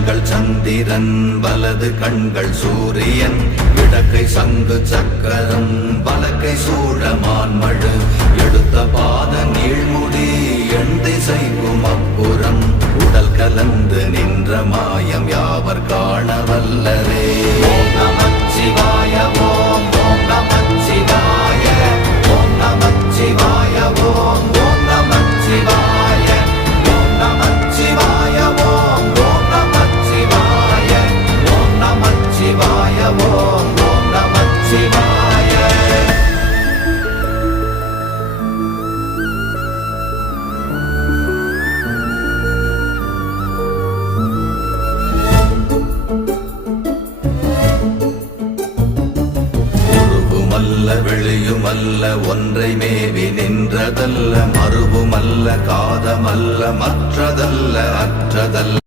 கண்கள் சந்திரன் வலது கண்கள் சூரியன் இடக்கை சங்கு சக்கரம் பலக்கை சூழமான்மழு எடுத்த பாத நீழ்முடி எண் திசைக்கும் அப்புறம் உடல் கலந்து நின்ற மாயம் யாவர் காண வல்லரே. ஓம் நமச்சிவாய ஓம் ஓம் நமச்சிவாய ஓம் நமச்சிவாய ஓம் ஓம் நமச்சிவாய ஓம் நமச்சிவாய ஓம் ஓம் நமச்சிவாய ஓம் நமச்சிவாய ஓம் ஓம் நமச்சிவாய. வெளியுமல்ல ஒன்றை மேவி நின்றதல்ல மறுவுமல்ல காதமல்ல மற்றதல்ல அற்றதல்ல